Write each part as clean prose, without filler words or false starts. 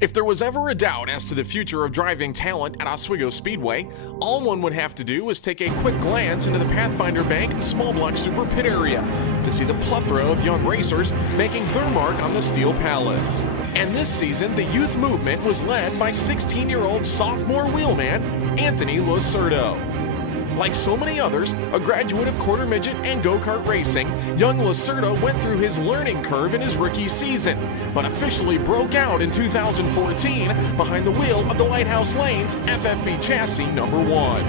If there was ever a doubt as to the future of driving talent at Oswego Speedway, all one would have to do was take a quick glance into the Pathfinder Bank Small Block Super Pit area to see the plethora of young racers making their mark on the Steel Palace. And this season, the youth movement was led by 16-year-old sophomore wheelman Anthony Losurdo. Like so many others, a graduate of quarter midget and go-kart racing, young Lacerta went through his learning curve in his rookie season, but officially broke out in 2014 behind the wheel of the Lighthouse Lanes FFB chassis number 1.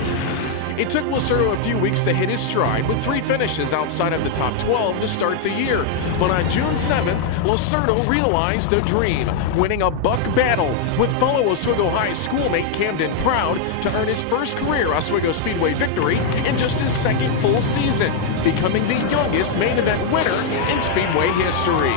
It took Lacerta a few weeks to hit his stride with 3 finishes outside of the top 12 to start the year, but on June 7th, Lacerta realized a dream, winning a buck battle with fellow Oswego High schoolmate Camden Proud to earn his first career Oswego Speedway victory in just his second full season, becoming the youngest main event winner in Speedway history.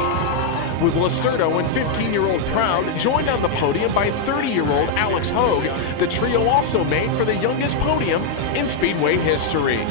With Lacerta and 15-year-old Proud joined on the podium by 30-year-old Alex Hogue, the trio also made for the youngest podium in Speedway history.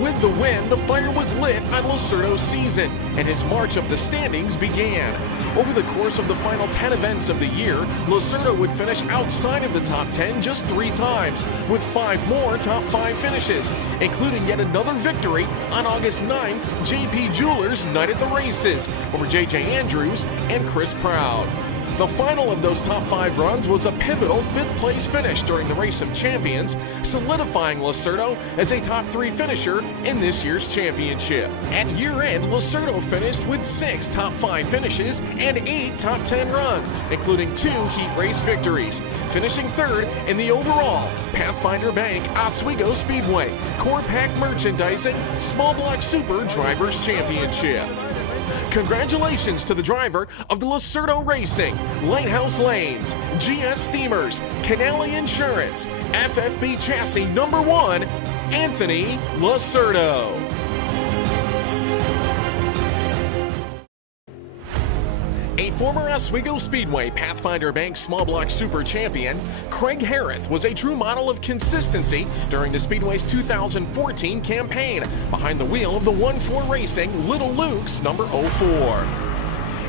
With the win, the fire was lit on Lacerta's season, and his march up the standings began. Over the course of the final 10 events of the year, Lacerta would finish outside of the top 10 just 3 times, with 5 more top 5 finishes, including yet another victory on August 9th's JP Jewelers Night at the Races over JJ Andrews and Chris Proud. The final of those top 5 runs was a pivotal 5th place finish during the Race of Champions, solidifying Lacerta as a top 3 finisher in this year's championship. At year end, Lacerta finished with 6 top 5 finishes and 8 top 10 runs, including 2 heat race victories, finishing 3rd in the overall Pathfinder Bank Oswego Speedway Core Pack Merchandising Small Block Super Drivers Championship. Congratulations to the driver of the Lacerta Racing, Lighthouse Lanes, GS Steamers, Canale Insurance, FFB Chassis number 1, Anthony Losurdo. A former Oswego Speedway Pathfinder Bank Small Block Super Champion, Kreig Heroth was a true model of consistency during the Speedway's 2014 campaign behind the wheel of the 1-4 Racing Little Luke's number 04.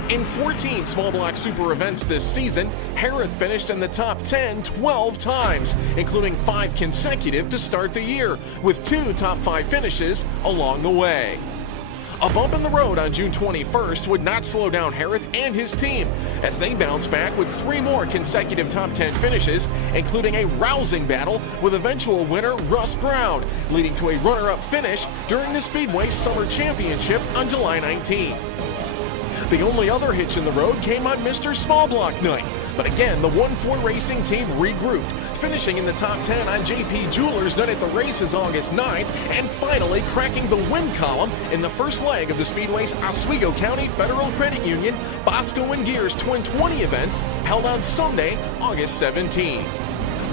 In 14 Small Block Super events this season, Herath finished in the top 10 12 times, including 5 consecutive to start the year, with 2 top 5 finishes along the way. A bump in the road on June 21st would not slow down Herath and his team as they bounced back with 3 more consecutive top 10 finishes, including a rousing battle with eventual winner Russ Brown, leading to a runner-up finish during the Speedway Summer Championship on July 19th. The only other hitch in the road came on Mr. Small Block Night, but again the 1-4 Racing team regrouped, finishing in the top 10 on JP Jewelers Night at the Races August 9th, and finally cracking the win column in the first leg of the Speedway's Oswego County Federal Credit Union Bosco and Gears Twin 20 events held on Sunday, August 17th.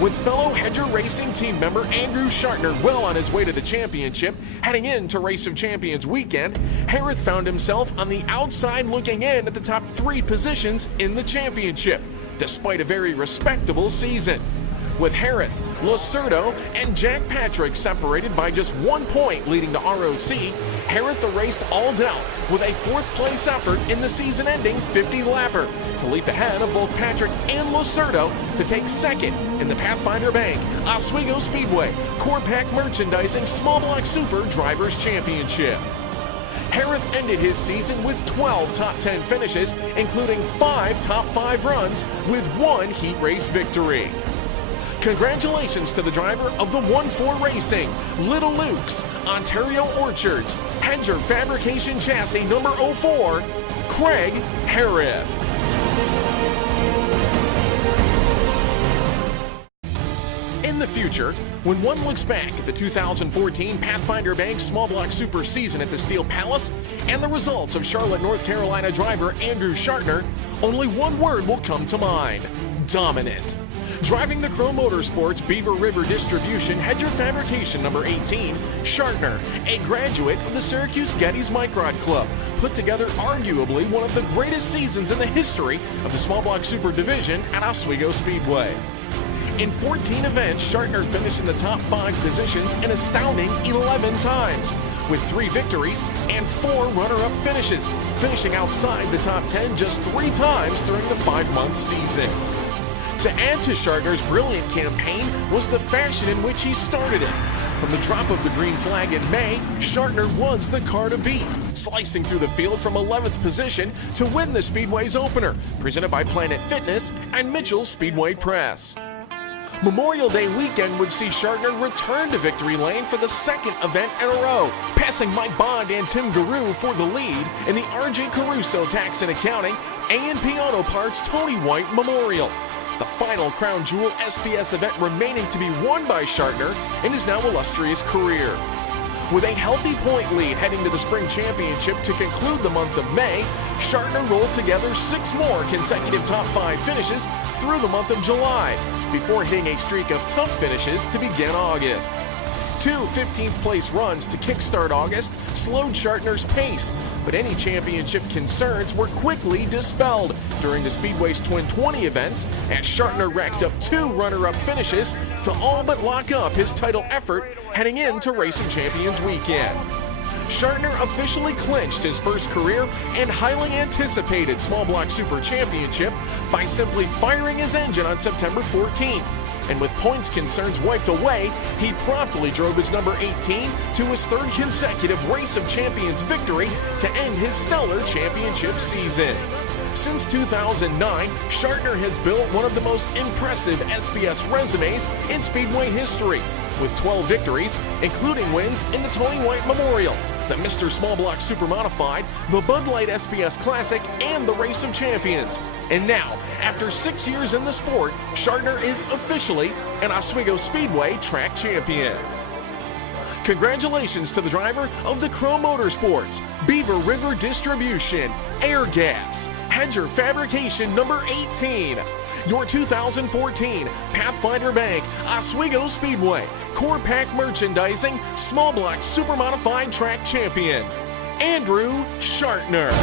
With fellow Hedger Racing team member Andrew Schartner well on his way to the championship, heading into Race of Champions weekend, Herath found himself on the outside looking in at the top 3 positions in the championship, despite a very respectable season. With Herath, Losurdo, and Jack Patrick separated by just 1 point leading to ROC, Herath erased all doubt with a 4th place effort in the season-ending 50-lapper to leap ahead of both Patrick and Losurdo to take 2nd in the Pathfinder Bank Oswego Speedway Core Pack Merchandising Small Block Super Drivers Championship. Herath ended his season with 12 top 10 finishes, including 5 top 5 runs with 1 heat race victory. Congratulations to the driver of the 1-4 Racing, Little Luke's, Ontario Orchards, Hedger Fabrication Chassis number 04, Kreig Heroth. In the future, when one looks back at the 2014 Pathfinder Bank Small Block Super season at the Steel Palace and the results of Charlotte, North Carolina driver Andrew Schartner, only one word will come to mind: dominant. Driving the Crow Motorsports Beaver River Distribution Hedger Fabrication number 18, Schartner, a graduate of the Syracuse Geddes Microd Club, put together arguably one of the greatest seasons in the history of the Small Block Super Division at Oswego Speedway. In 14 events, Schartner finished in the top 5 positions an astounding 11 times, with 3 victories and 4 runner-up finishes, finishing outside the top 10 just 3 times during the 5-month season. To add to Schartner's brilliant campaign was the fashion in which he started it. From the drop of the green flag in May, Schartner was the car to beat, slicing through the field from 11th position to win the Speedway's opener, presented by Planet Fitness and Mitchell Speedway Press. Memorial Day weekend would see Schartner return to victory lane for the second event in a row, passing Mike Bond and Tim Guru for the lead in the RJ Caruso Tax and Accounting A&P Auto Parts Tony White Memorial. The final crown jewel SBS event remaining to be won by Schartner in his now illustrious career. With a healthy point lead heading to the Spring Championship to conclude the month of May, Schartner rolled together 6 more consecutive top 5 finishes through the month of July, before hitting a streak of tough finishes to begin August. 2 15th place runs to kickstart August slowed Schartner's pace, but any championship concerns were quickly dispelled during the Speedway's Twin 20 events, as Schartner racked up 2 runner-up finishes to all but lock up his title effort heading into Racing Champions weekend. Schartner officially clinched his first career and highly anticipated Small Block Super Championship by simply firing his engine on September 14th. And with points concerns wiped away, he promptly drove his number 18 to his 3rd consecutive Race of Champions victory to end his stellar championship season. Since 2009, Schartner has built one of the most impressive SBS resumes in Speedway history, with 12 victories, including wins in the Tony White Memorial, the Mr. Small Block Super Modified, the Bud Light SBS Classic, and the Race of Champions. And now, after 6 years in the sport, Schartner is officially an Oswego Speedway track champion. Congratulations to the driver of the Crow Motorsports, Beaver River Distribution, Air Gas, Hedger Fabrication number 18, your 2014 Pathfinder Bank, Oswego Speedway, Core Pack Merchandising, Small Block Super Modified Track Champion, Andrew Schartner.